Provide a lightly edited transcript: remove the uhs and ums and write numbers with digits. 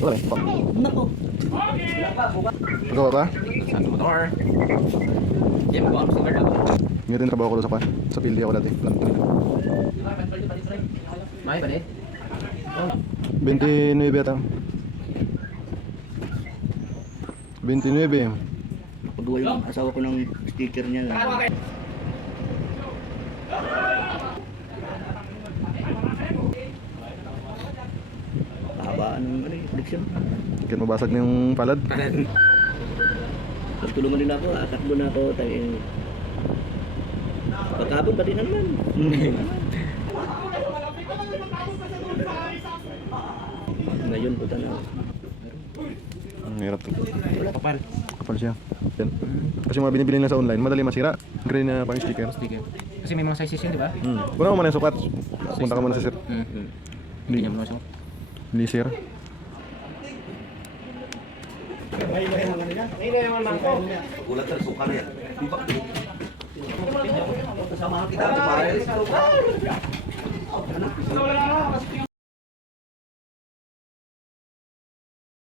Wala eh. Nako. Pagawa ba? Saan motor? Diyan mo ang silver ako. Ngayon din trabaho ko sa sa pildi ako dati. May ba din? 29 yata. 29. Pagawa yung asawa ko ng sticker niya. Haba ng leksyon. Kaya mabasag na yung palad. Tapos tulungan din ako, atakbo na ako. Pagkabot pa din na naman. Ngayon po na. Ang hirap. Kapal. Kapal siya. Yan. Kasi mga binibili na sa online, madali masira. Green na pang sticker. Sticker. Kasi may mga sizes yun, di ba? Kuna ko muna yung sukat. Punta ka muna sa sir. Hindi niya mo nasa. Hindi sir. Gulat sa suka na yan. Kasama kita.